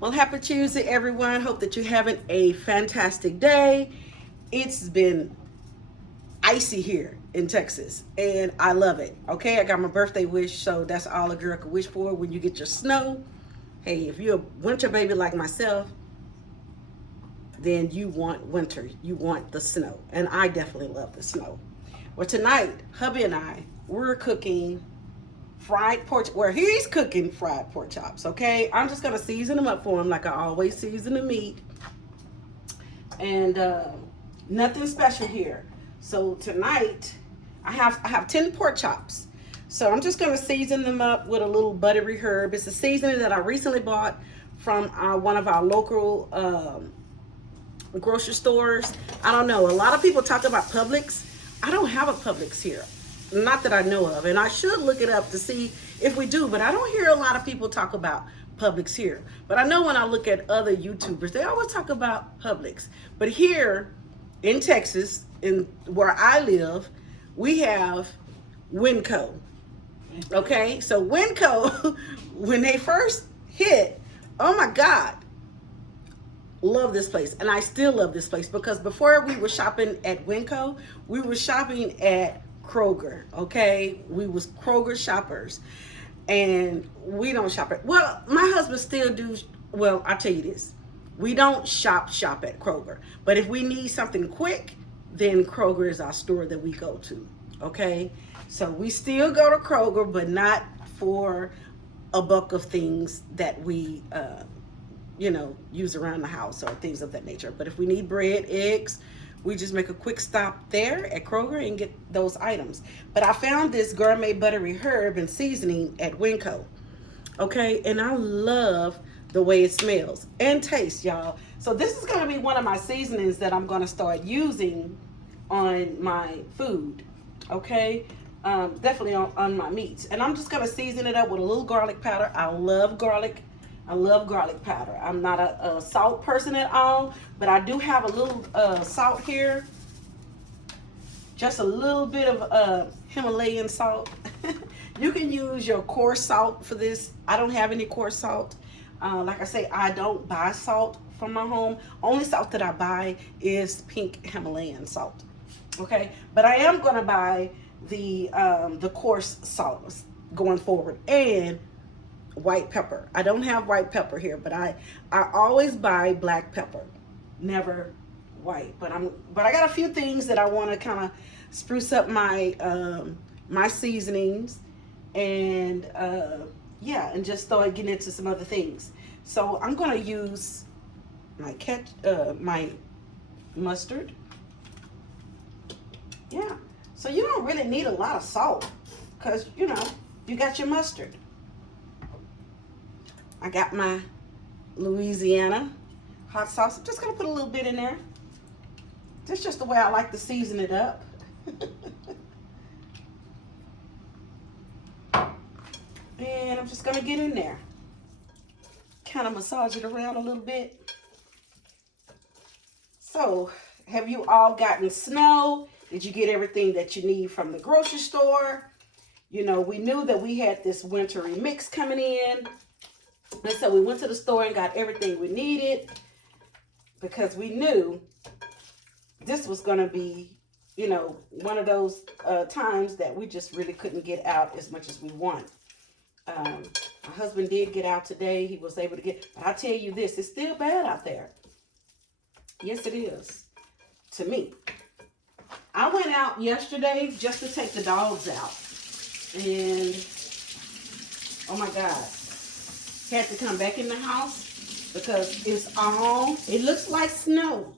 Well, happy Tuesday, everyone. Hope that you're having a fantastic day. It's been icy here in Texas, and I love it. Okay, I got my birthday wish, so that's all a girl can wish for when you get your snow. Hey, if you're a winter baby like myself, then you want winter. You want the snow, and I definitely love the snow. Well, tonight, hubby and I, we're cooking fried pork, where he's cooking fried pork chops. Okay, I'm just gonna season them up for him like I always season the meat, and nothing special here. So tonight I have 10 pork chops. So I'm just gonna season them up with a little buttery herb. It's a seasoning that I recently bought from one of our local grocery stores. I don't know. A lot of people talk about Publix. I don't have a Publix here. Not that I know of. And I should look it up to see if we do, but I don't hear a lot of people talk about Publix here. But I know when I look at other YouTubers, they always talk about Publix. But here in Texas, in where I live, we have Winco. Okay? So Winco, when they first hit, oh my God, love this place, and I still love this place because before we were shopping at Winco, we were shopping at Kroger. Okay, we was Kroger shoppers, and we don't shop at. Well, my husband still do. Well, I'll tell you this: we don't shop at Kroger, but if we need something quick, then Kroger is our store that we go to. Okay, so we still go to Kroger, but not for a bulk of things that we use around the house or things of that nature. But if we need bread, eggs, we just make a quick stop there at Kroger and get those items. But I found this gourmet buttery herb and seasoning at Winco. Okay, and I love the way it smells and tastes, y'all. So this is going to be one of my seasonings that I'm going to start using on my food. Okay, definitely on my meats. And I'm just going to season it up with a little garlic powder. I love garlic. I love garlic powder. I'm not a salt person at all, but I do have a little salt here. Just a little bit of Himalayan salt. You can use your coarse salt for this. I don't have any coarse salt. Like I say, I don't buy salt from my home. Only salt that I buy is pink Himalayan salt. Okay, but I am gonna buy the coarse salt going forward, and white pepper. I don't have white pepper here, but I always buy black pepper, never white. But I got a few things that I want to kind of spruce up my my seasonings, and yeah, and just start getting into some other things. So I'm gonna use my mustard. Yeah. So you don't really need a lot of salt because you got your mustard. I got my Louisiana hot sauce. I'm just going to put a little bit in there. That's just the way I like to season it up. And I'm just going to get in there. Kind of massage it around a little bit. So, have you all gotten snow? Did you get everything that you need from the grocery store? We knew that we had this wintry mix coming in. And so we went to the store and got everything we needed because we knew this was going to be, one of those times that we just really couldn't get out as much as we want. My husband did get out today. He was able to get, but I tell you this, it's still bad out there. Yes, it is. To me. I went out yesterday just to take the dogs out. And, oh my God. Had to come back in the house because it looks like snow,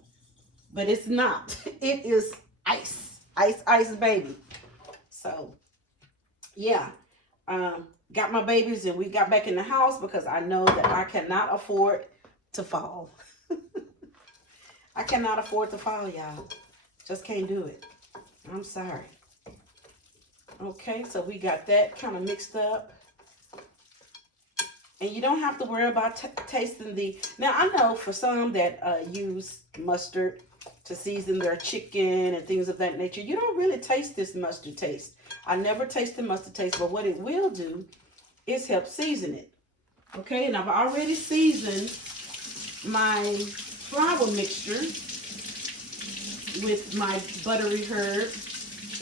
but it's not. It is ice, baby. So yeah, got my babies and we got back in the house because I know that I cannot afford to fall. I cannot afford to fall, y'all. Just can't do it. I'm sorry. Okay, so we got that kind of mixed up. And you don't have to worry about tasting the... Now, I know for some that use mustard to season their chicken and things of that nature, you don't really taste this mustard taste. I never taste the mustard taste, but what it will do is help season it. Okay, and I've already seasoned my flour mixture with my buttery herb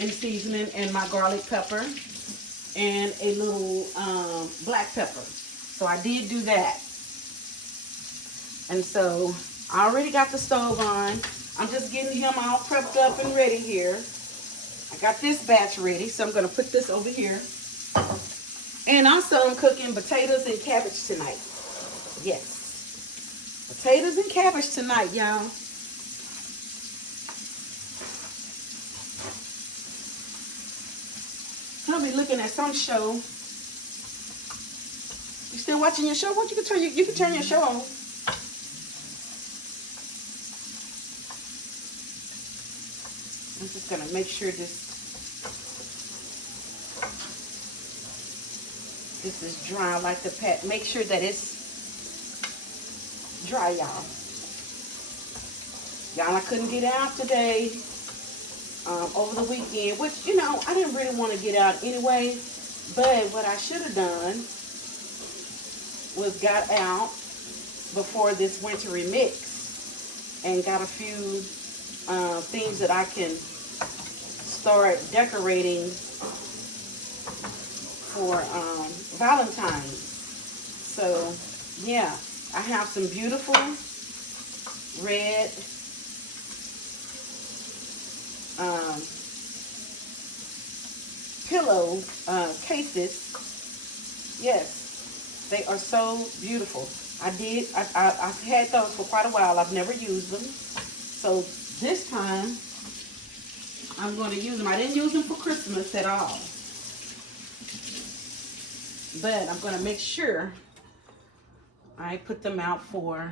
and seasoning and my garlic pepper and a little black pepper. So I did do that. And so I already got the stove on. I'm just getting him all prepped up and ready here. I got this batch ready, so I'm going to put this over here. And also I'm cooking potatoes and cabbage tonight. Yes. Potatoes and cabbage tonight, y'all. I'll be looking at some show. You still watching your show? What you can turn your show on. I'm just gonna make sure this is dry like the pat. Make sure that it's dry, y'all. Y'all, I couldn't get out today over the weekend, which, you know, I didn't really want to get out anyway. But what I should have done was got out before this wintry mix and got a few things that I can start decorating for Valentine's. So yeah, I have some beautiful red pillow cases. Yes, they are so beautiful. I've had those for quite a while. I've never used them. So this time I'm going to use them. I didn't use them for Christmas at all. But I'm going to make sure I put them out for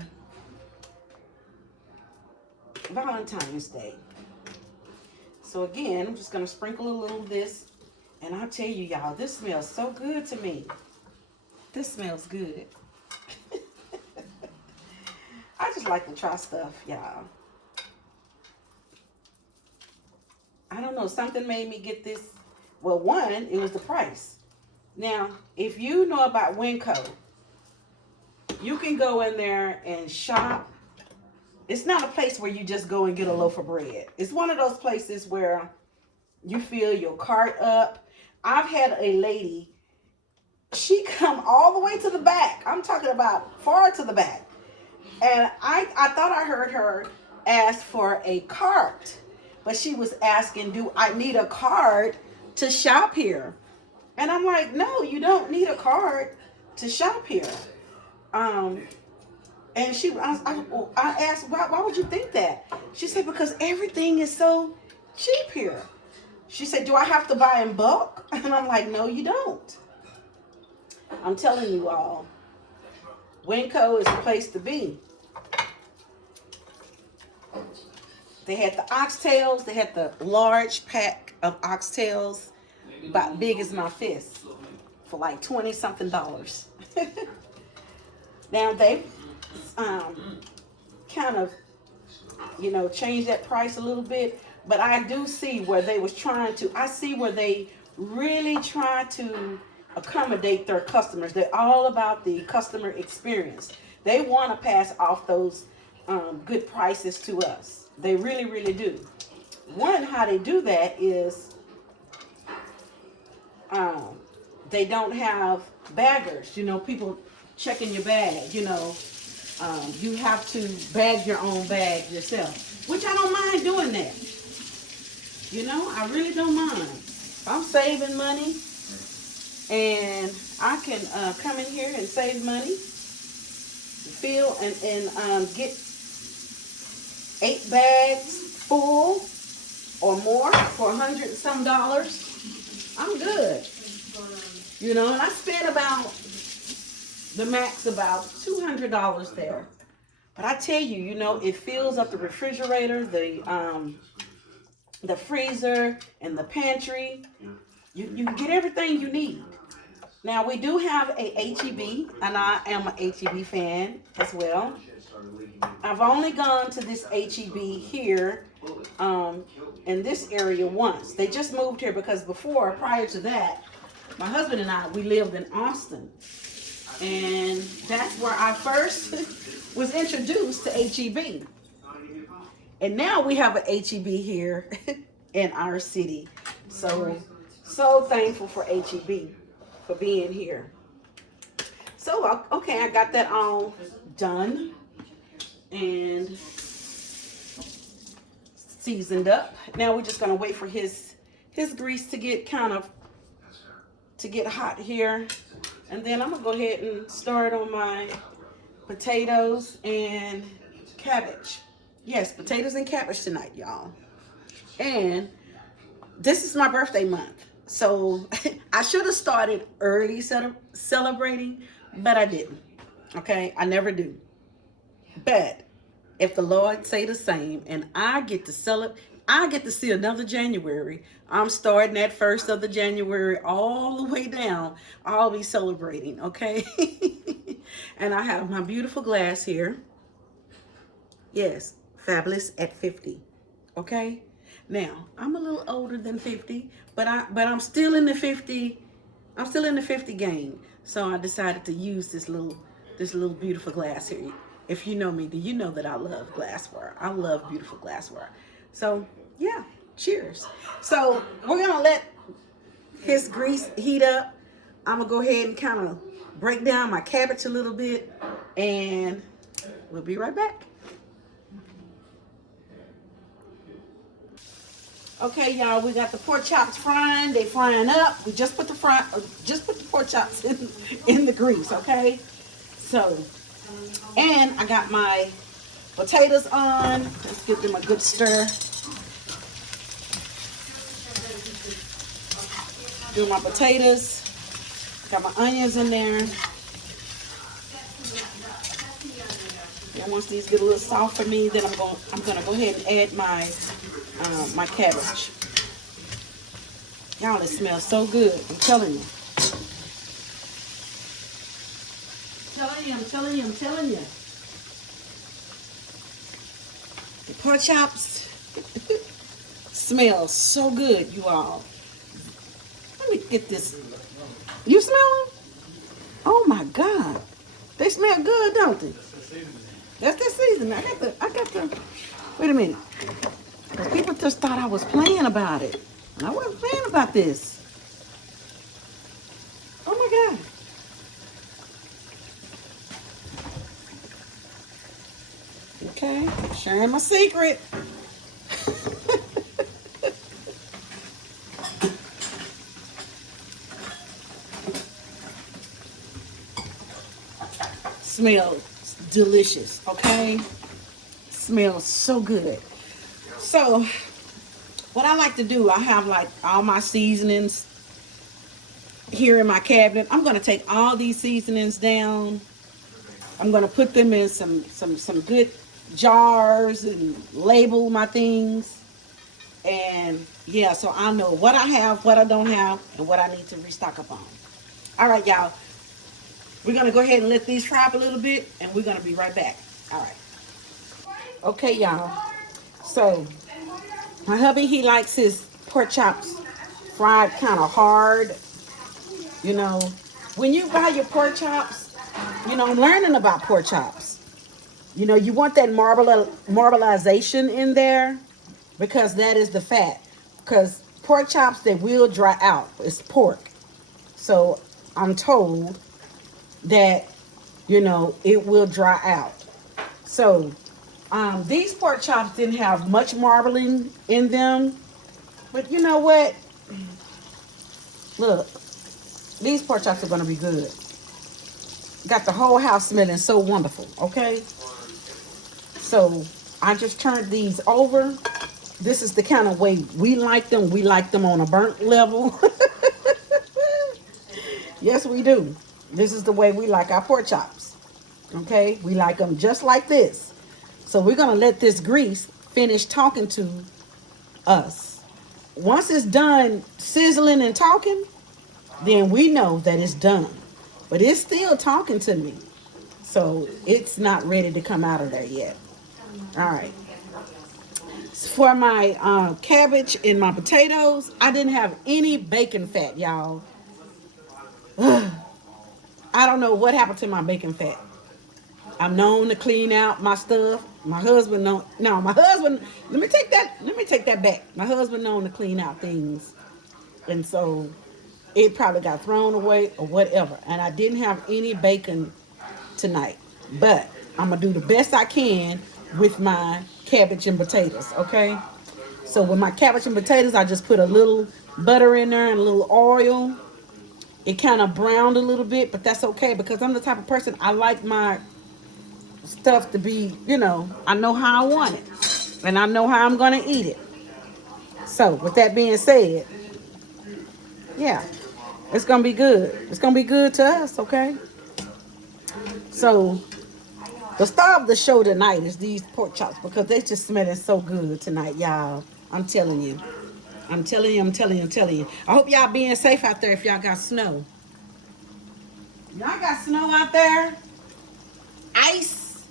Valentine's Day. So again, I'm just going to sprinkle a little of this. And I'll tell you, y'all, this smells so good to me. This smells good. I just like to try stuff, y'all. I don't know, something made me get this. Well, one, it was the price. Now, if you know about Winco, you can go in there and shop. It's not a place where you just go and get a loaf of bread. It's one of those places where you fill your cart up. I've had a lady, she come all the way to the back. I'm talking about far to the back. And I thought I heard her ask for a cart. But she was asking, do I need a card to shop here? And I'm like, no, you don't need a card to shop here. And I asked, why would you think that? She said, because everything is so cheap here. She said, do I have to buy in bulk? And I'm like, no, you don't. I'm telling you all, Winco is the place to be. They had the oxtails. They had the large pack of oxtails, about big as my fist, for like $20-something. Now they kind of, you know, changed that price a little bit, but I do see where they was trying to. I see where they really try to accommodate their customers. They're all about the customer experience. They want to pass off those good prices to us. They really, really do. One, how they do that is they don't have baggers. You know, people checking your bag. You know, you have to bag your own bag yourself, which I don't mind doing that. You know, I really don't mind. If I'm saving money and I can come in here and save money, fill and get 8 bags full or more for $100-some, I'm good. You know, and I spent about the max about $200 there. But I tell you, you know, it fills up the refrigerator, the freezer, and the pantry. You get everything you need. Now, we do have a H-E-B, and I am an H-E-B fan as well. I've only gone to this H-E-B here in this area once. They just moved here because before, prior to that, my husband and I, we lived in Austin. And that's where I first was introduced to HEB. And now we have an HEB here in our city. So thankful for HEB for being here. So, okay, I got that all done and seasoned up. Now we're just gonna wait for his grease to get hot here. And then I'm gonna go ahead and start on my potatoes and cabbage. Yes, potatoes and cabbage tonight, y'all. And this is my birthday month. So I should have started early celebrating, but I didn't. Okay, I never do. But if the Lord say the same and I get to see another January, I'm starting at 1st of the January all the way down. I'll be celebrating, okay? And I have my beautiful glass here. Yes, fabulous at 50. Okay? Now, I'm a little older than 50, but I'm still in the 50. I'm still in the 50 game. So I decided to use this little beautiful glass here. If you know me, do you know that I love glassware? I love beautiful glassware. So, yeah, cheers. So, we're going to let his grease heat up. I'm going to go ahead and kind of break down my cabbage a little bit, and we'll be right back. Okay, y'all, we got the pork chops frying. They frying up. We just put the pork chops in the grease, okay? So, and I got my potatoes on. Let's give them a good stir. Do my potatoes. Got my onions in there. And once these get a little soft for me, then I'm gonna go ahead and add my cabbage. Y'all, it smells so good. I'm telling you. I'm telling you. The pork chops smell so good, you all. Let me get this. You smell them? Oh my God. They smell good, don't they? That's the seasoning. I got the, wait a minute. Because people just thought I was playing about it. And I wasn't playing about this. Oh my God. Okay, sharing my secret. Smells delicious, okay? Smells so good. So, what I like to do, I have like all my seasonings here in my cabinet. I'm going to take all these seasonings down. I'm going to put them in some good jars and label my things. And yeah, so I know what I have, what I don't have, and what I need to restock up on. All right, y'all. We're going to go ahead and let these fry up a little bit, and we're going to be right back. All right. Okay, y'all. So, my hubby, he likes his pork chops fried kind of hard. You know, when you buy your pork chops, you know, I'm learning about pork chops. You know, you want that marbleization in there because that is the fat. Because pork chops, they will dry out. It's pork. So, I'm told that, you know, it will dry out. So, these pork chops didn't have much marbling in them. But you know what? Look, these pork chops are going to be good. Got the whole house smelling so wonderful, okay? So, I just turned these over. This is the kind of way we like them. We like them on a burnt level. Yes, we do. This is the way we like our pork chops. Okay? We like them just like this. So we're going to let this grease finish talking to us. Once it's done sizzling and talking, then we know that it's done. But it's still talking to me. So it's not ready to come out of there yet. All right. For my cabbage and my potatoes, I didn't have any bacon fat, y'all. I don't know what happened to my bacon fat. I'm known to clean out my stuff. My husband know no, my husband let me take that back. My husband known to clean out things. And so it probably got thrown away or whatever. And I didn't have any bacon tonight. But I'm gonna do the best I can with my cabbage and potatoes, okay? So with my cabbage and potatoes, I just put a little butter in there and a little oil. It kind of browned a little bit, but that's okay because I'm the type of person I like my stuff to be, I know how I want it and I know how I'm going to eat it. So with that being said, yeah, it's going to be good. It's going to be good to us, okay? So the star of the show tonight is these pork chops because they just smelling so good tonight, y'all. I'm telling you. I'm telling you, I'm telling you, I'm telling you. I hope y'all being safe out there if y'all got snow. Y'all got snow out there? Ice?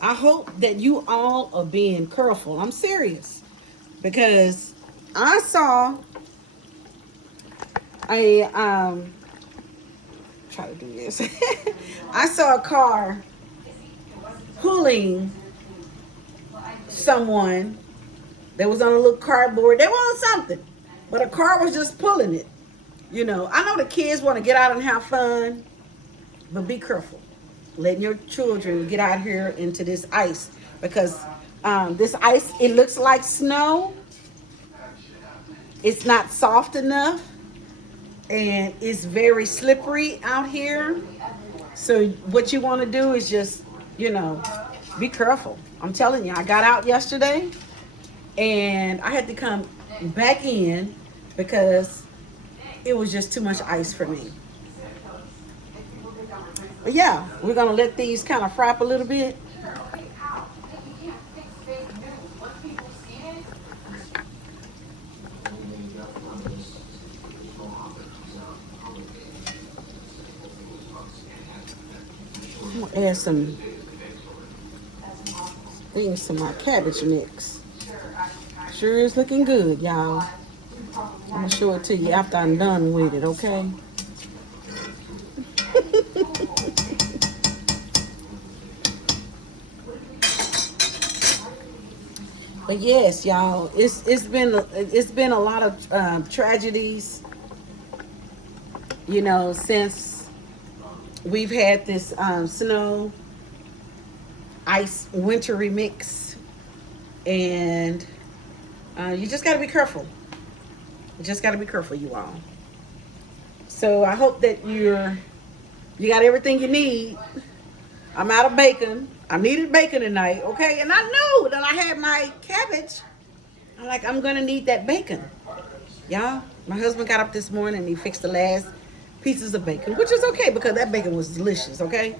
I hope that you all are being careful. I'm serious. Because I saw a try to do this. I saw a car pulling someone that was on a little cardboard. They were on something. But a car was just pulling it. I know the kids want to get out and have fun, but be careful. Letting your children get out here into this ice because this ice, it looks like snow. It's not soft enough and it's very slippery out here. So what you want to do is just, be careful. I'm telling you, I got out yesterday and I had to come back in because it was just too much ice for me. But yeah, we're gonna let these kind of fry up a little bit. I'm gonna add some things to my cabbage mix. Sure is looking good, y'all. I'm gonna show it to you after I'm done with it, okay? But yes, y'all, it's been a lot of tragedies, since we've had this snow, ice, wintry mix, and you just got to be careful. You just got to be careful, you all. So I hope that you got everything you need. I'm out of bacon. I needed bacon tonight, okay? And I knew that I had my cabbage. I'm gonna need that bacon. Y'all, my husband got up this morning and he fixed the last pieces of bacon, which is okay because that bacon was delicious, okay?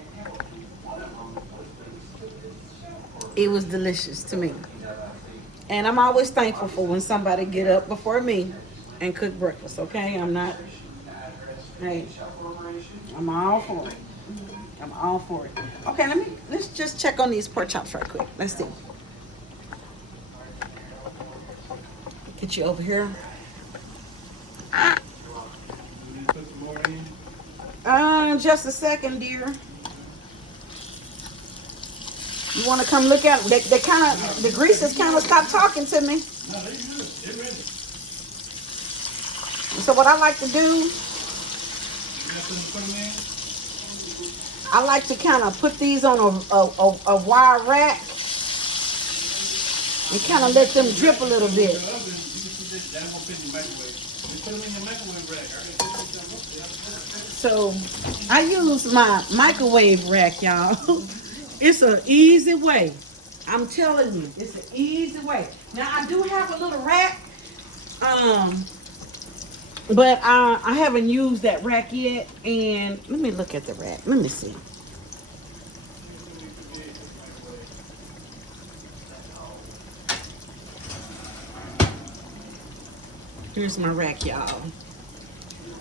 It was delicious to me. And I'm always thankful for when somebody get up before me and cook breakfast, okay? Hey, I'm all for it. I'm all for it. Okay, let's just check on these pork chops right quick. Let's see. Get you over here. Just a second, dear. You want to come look at it? The grease has kind of stopped talking to me. So what I like to do, I like to kind of put these on a wire rack and kind of let them drip a little bit. So I use my microwave rack, y'all. It's an easy way. I'm telling you, it's an easy way. Now I do have a little rack, but I haven't used that rack yet. And let me look at the rack. Let me see. Here's my rack, y'all.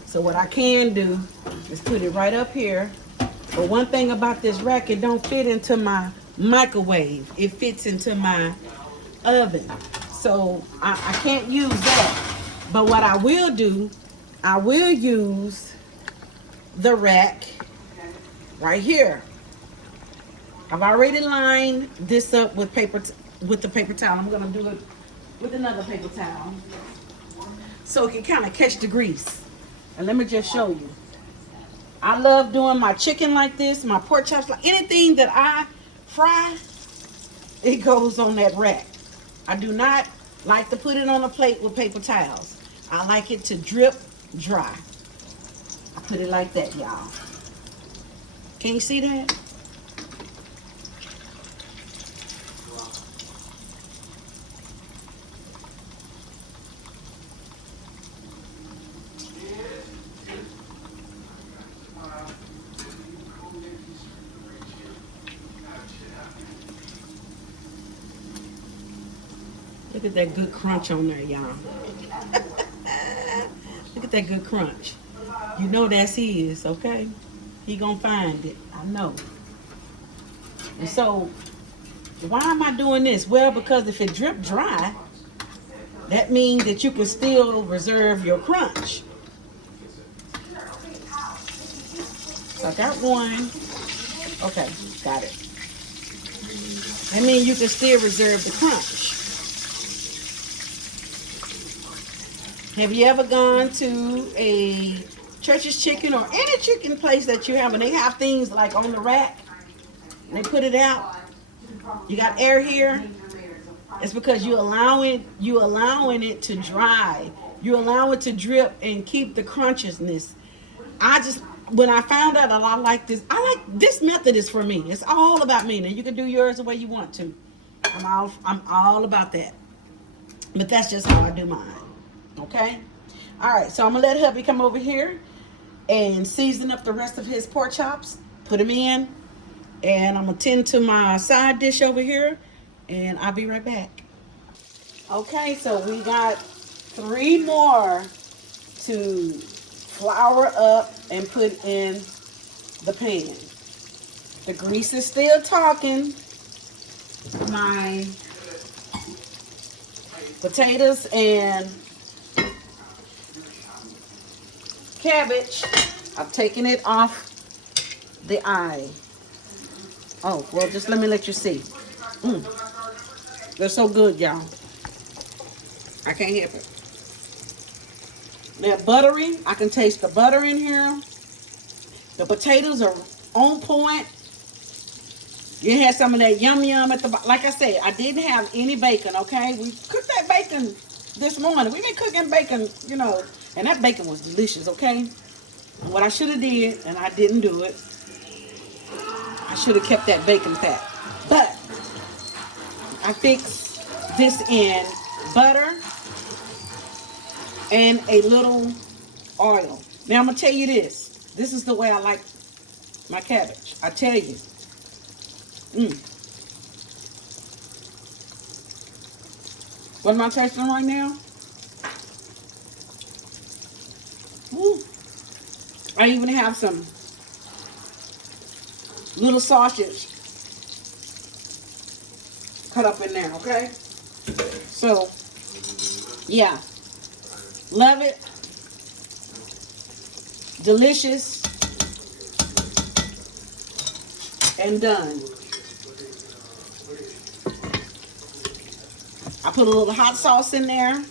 So what I can do is put it right up here. But one thing about this rack, it don't fit into my microwave. It fits into my oven. So I can't use that. But what I will do, I will use the rack right here. I've already lined this up with with the paper towel. I'm gonna do it with another paper towel so it can kind of catch the grease. And let me just show you. I love doing my chicken like this, my pork chops, like anything that I fry, it goes on that rack. I do not like to put it on a plate with paper towels. I like it to drip dry. I put it like that, y'all. Can you see that? Look at that good crunch on there, y'all. Look at that good crunch. You know that's his, okay? He gonna find it, I know. And so, why am I doing this? Well, because if it drip dry, that means that you can still reserve your crunch. So I got one. Okay, got it. That means you can still reserve the crunch. Have you ever gone to a Church's Chicken or any chicken place that you have and they have things like on the rack and they put it out? You got air here. It's because you allowing it to dry. You allow it to drip and keep the crunchiness. When I found out that I like this method is for me. It's all about me. Now you can do yours the way you want to. I'm all about that. But that's just how I do mine. Okay? All right, so I'm gonna let hubby come over here and season up the rest of his pork chops, put them in, and I'm gonna tend to my side dish over here, and I'll be right back. Okay, so we got 3 more to flour up and put in the pan. The grease is still talking. My potatoes and cabbage, I've taken it off the eye. Oh, well, just let you see. They're so good, y'all. I can't help it. They're buttery. I can taste the butter in here. The potatoes are on point. You had some of that yum yum at the bottom. Like I said, I didn't have any bacon, okay? We cooked that bacon this morning. We've been cooking bacon, you know, and that bacon was delicious, okay? And what I should have did, and I didn't do it, I should have kept that bacon fat. But I fixed this in butter and a little oil. Now I'm gonna tell you this. This is the way I like my cabbage. I tell you. What am I tasting right now? Ooh. I even have some little sausage cut up in there, okay? So, yeah. Love it. Delicious. And done. I put a little hot sauce in there.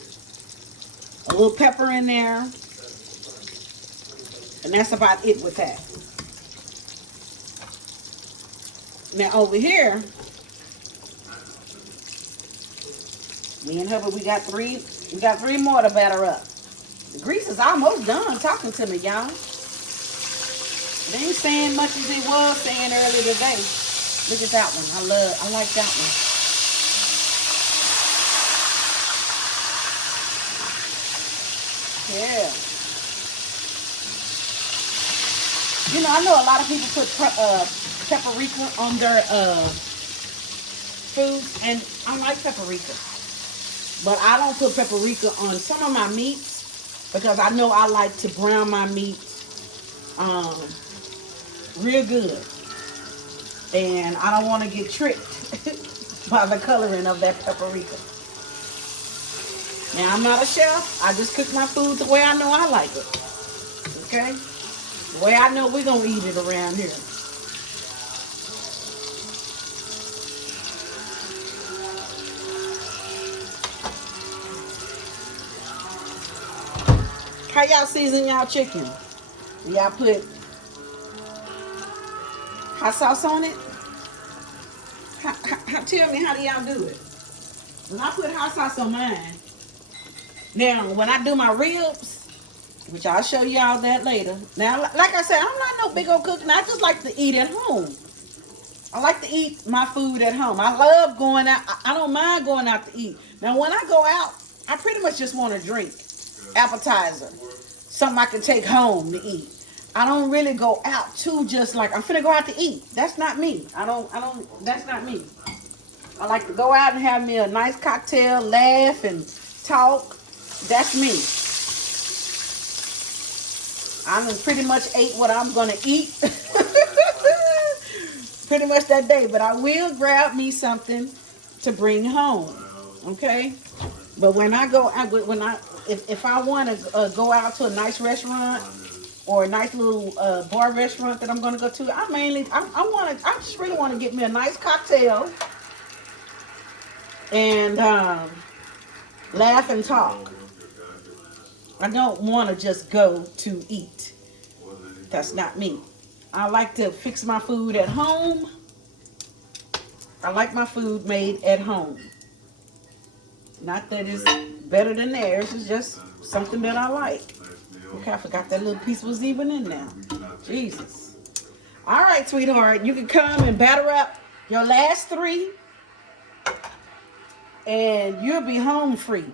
A little pepper in there. And that's about it with that. Now over here, me and hubby, we got three more to batter up. The grease is almost done talking to me, y'all. It ain't saying much as it was saying earlier today. Look at that one. I like that one. Yeah. You know, I know a lot of people put paprika on their food, and I like paprika. But I don't put paprika on some of my meats because I know I like to brown my meat real good. And I don't want to get tricked by the coloring of that paprika. Now, I'm not a chef. I just cook my food the way I know I like it. Okay? The way I know we're going to eat it around here. How y'all season y'all chicken? Y'all put hot sauce on it? Tell me, how do y'all do it? When I put hot sauce on mine, now when I do my ribs, which I'll show y'all that later. Now, like I said, I'm not no big old cook. I just like to eat at home. I like to eat my food at home. I love going out. I don't mind going out to eat. Now, when I go out, I pretty much just want a drink, appetizer, something I can take home to eat. I don't really go out to just like, I'm finna go out to eat. That's not me. That's not me. I like to go out and have me a nice cocktail, laugh and talk. That's me. I pretty much ate what I'm gonna eat. Pretty much that day, but I will grab me something to bring home, okay? But when I go out, if I want to go out to a nice restaurant or a nice little bar restaurant that I'm gonna go to, I just really want to get me a nice cocktail and laugh and talk. I don't want to just go to eat. That's not me. I like to fix my food at home. I like my food made at home. Not that it's better than theirs. It's just something that I like. Okay, I forgot that little piece was even in there. Jesus. All right, sweetheart. You can come and batter up your last 3. And you'll be home free.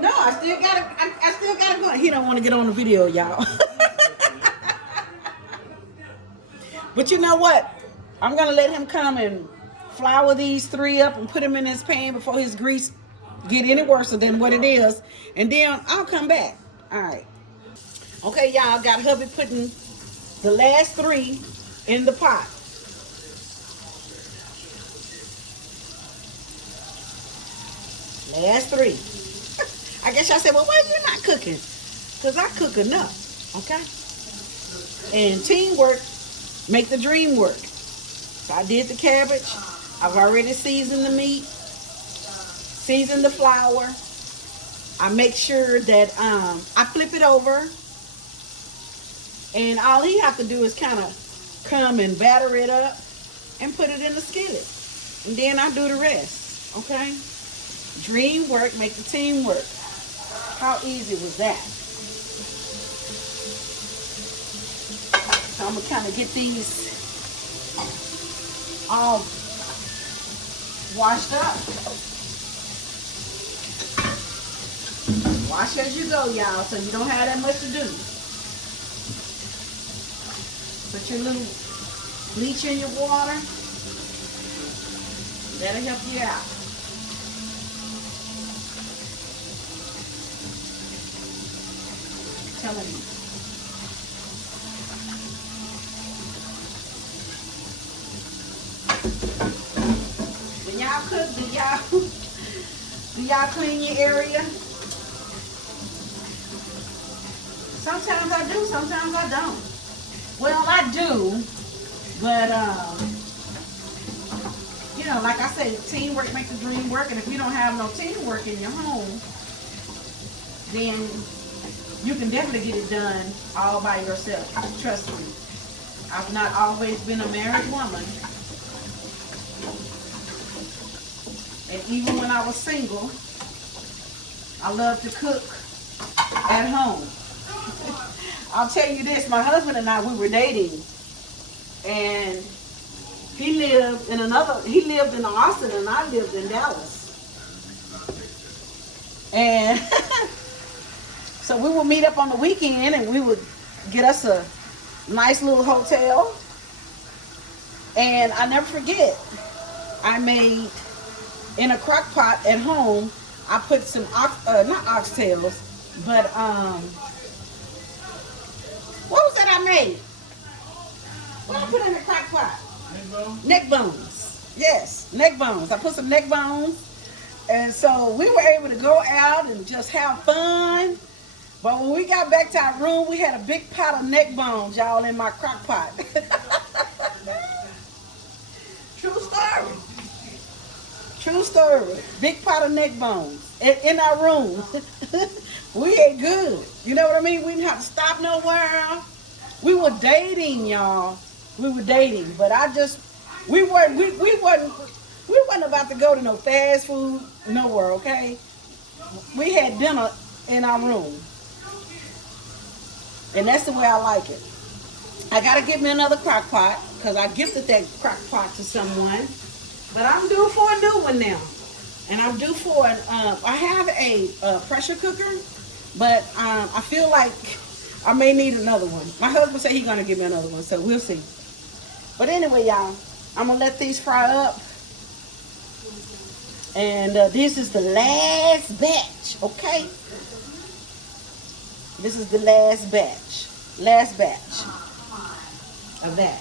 No, I still gotta go. He don't want to get on the video, y'all. But you know what? I'm gonna let him come and flour these 3 up and put them in his pan before his grease get any worse than what it is. And then I'll come back. All right. Okay, y'all, got hubby putting the last 3 in the pot. Last 3. I guess y'all said, well, why are you not cooking? Because I cook enough, okay? And teamwork make the dream work. So I did the cabbage. I've already seasoned the meat, seasoned the flour. I make sure that I flip it over. And all he have to do is kind of come and batter it up and put it in the skillet. And then I do the rest, okay? Dream work, make the team work. How easy was that? So I'm gonna kind of get these all washed up. Wash as you go, y'all, so you don't have that much to do. Put your little bleach in your water. That'll help you out. I'm telling you. When y'all cook, do y'all clean your area? Sometimes I do, sometimes I don't. Well, I do, but you know, like I said, teamwork makes the dream work, and if you don't have no teamwork in your home, then you can definitely get it done all by yourself. Trust me. I've not always been a married woman. And even when I was single, I loved to cook at home. I'll tell you this, my husband and I, we were dating, and he lived in Austin and I lived in Dallas. And so we would meet up on the weekend and we would get us a nice little hotel. And I never forget, I made, in a crock pot at home, I put some, not oxtails, but, what was that I made? What I put in the crock pot? Neck bones? Neck bones. Yes, neck bones. I put some neck bones. And so we were able to go out and just have fun. But when we got back to our room, we had a big pot of neck bones, y'all, in my crock pot. True story. True story. Big pot of neck bones in our room. We ate good. You know what I mean? We didn't have to stop nowhere. We were dating, y'all. We were dating, but we wasn't about to go to no fast food nowhere, okay? We had dinner in our room. And that's the way I like it. I gotta get me another crock pot because I gifted that crock pot to someone. But I'm due for a new one now. And I'm due for an, I have a pressure cooker, but I feel like I may need another one. My husband said he's gonna give me another one, so we'll see. But anyway, y'all, I'm gonna let these fry up. And this is the last batch, okay? This is the last batch. Last batch of that.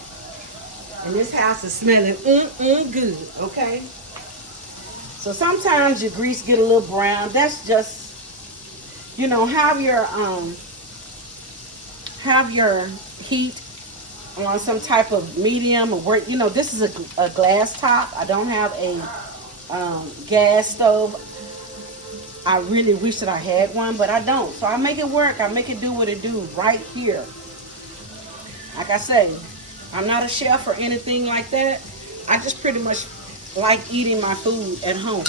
And this house is smelling good, okay? So sometimes your grease get a little brown. That's just, you know, have your heat on some type of medium or where, you know, this is a glass top. I don't have a gas stove. I really wish that I had one, but I don't. So I make it work. I make it do what it do right here. Like I say, I'm not a chef or anything like that. I just pretty much like eating my food at home.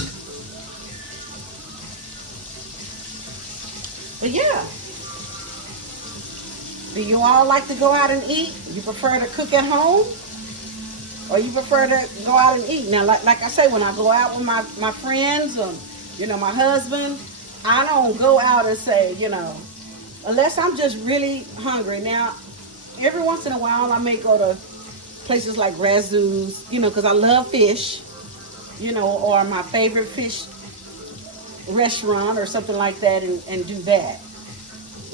But yeah. Do you all like to go out and eat? You prefer to cook at home? Or you prefer to go out and eat? Now, like I say, when I go out with my friends or, you know, my husband, I don't go out and say, you know, unless I'm just really hungry. Now, every once in a while, I may go to places like Razoo's, you know, because I love fish, you know, or my favorite fish restaurant or something like that and do that.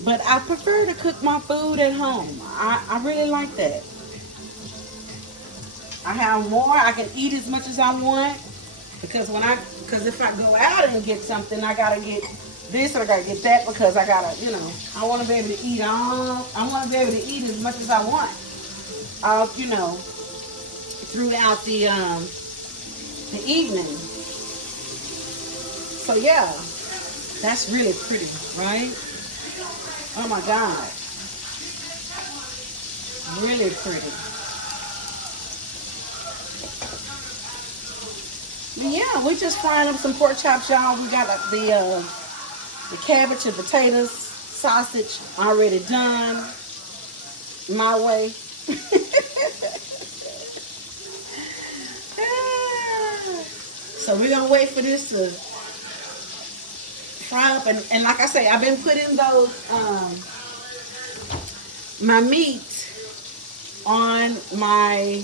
But I prefer to cook my food at home. I really like that. I have more. I can eat as much as I want because if I go out and get something, I gotta get this or I gotta get that because I gotta, you know, I want to be able to eat I want to be able to eat as much as I want. You know, throughout the evening. So yeah, that's really pretty, right? Oh my God, really pretty. Yeah, we just frying up some pork chops, y'all. We got the cabbage and potatoes, sausage already done my way. So we're gonna wait for this to fry up, and like I say, I've been putting those my meat on my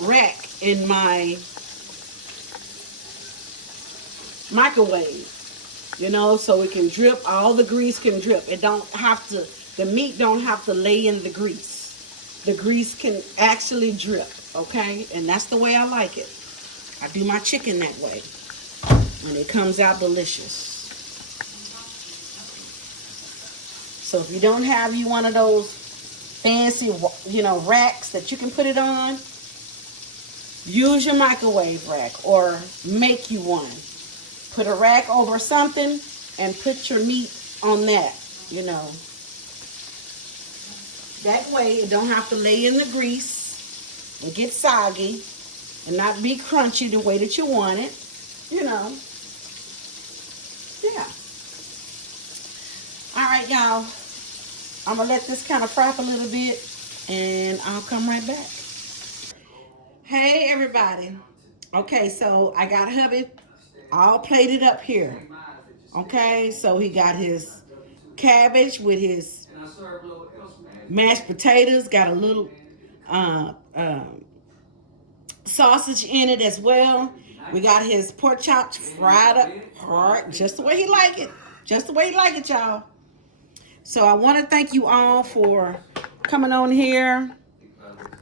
rack in my microwave, you know, so it can drip. All the grease can drip. It don't have to. The meat don't have to lay in the grease. The grease can actually drip, okay? And that's the way I like it. I do my chicken that way, and it comes out delicious. So if you don't have you one of those fancy, you know, racks that you can put it on, use your microwave rack or make you one. Put a rack over something and put your meat on that, you know. That way it don't have to lay in the grease and get soggy and not be crunchy the way that you want it, you know. Yeah. All right, y'all. I'm going to let this kind of fry up a little bit and I'll come right back. Hey, everybody. Okay, so I got hubby all plated up here. Okay, so he got his cabbage with his mashed potatoes, got a little sausage in it as well. We got his pork chops fried up hard, just the way he like it. Just the way he like it, y'all. So I want to thank you all for coming on here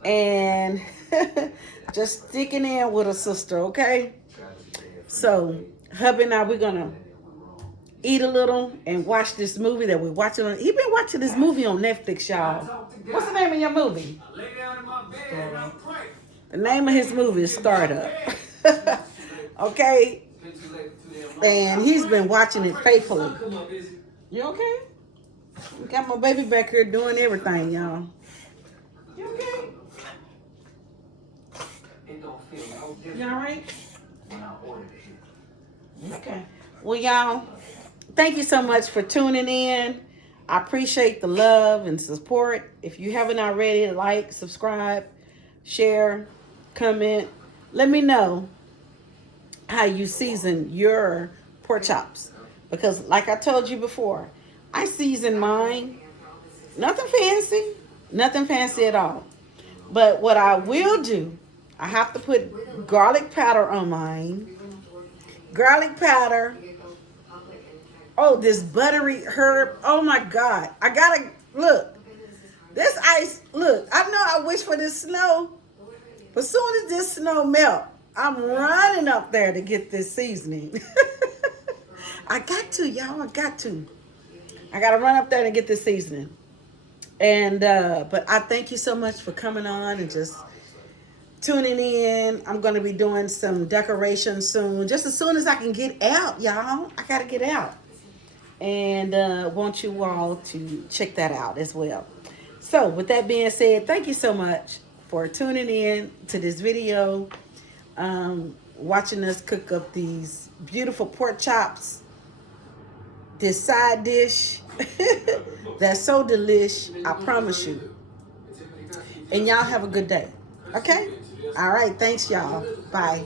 and just sticking in with a sister, okay? So hubby and I, we're gonna eat a little and watch this movie that we're watching. He been watching this movie on Netflix, y'all. What's the name of your movie? The name of his movie is Startup. Okay. And he's been watching it faithfully. You okay? We got my baby back here doing everything, y'all. You okay? You all right? Okay. Well, y'all, thank you so much for tuning in. I appreciate the love and support. If you haven't already, like, subscribe, share, comment. Let me know how you season your pork chops. Because like I told you before, I season mine. Nothing fancy at all. But what I will do, I have to put garlic powder on mine. Garlic powder. Oh, this buttery herb. Oh my God. I gotta look. This ice, look, I know I wish for this snow. But as soon as this snow melt, I'm running up there to get this seasoning. I got to, y'all. I got to. I got to run up there and get this seasoning. And but I thank you so much for coming on and just tuning in. I'm going to be doing some decoration soon. Just as soon as I can get out, y'all. I got to get out. And want you all to check that out as well. So with that being said, thank you so much for tuning in to this video. Watching us cook up these beautiful pork chops. This side dish that's so delish, I promise you. And y'all have a good day. Okay? All right. Thanks, y'all. Bye.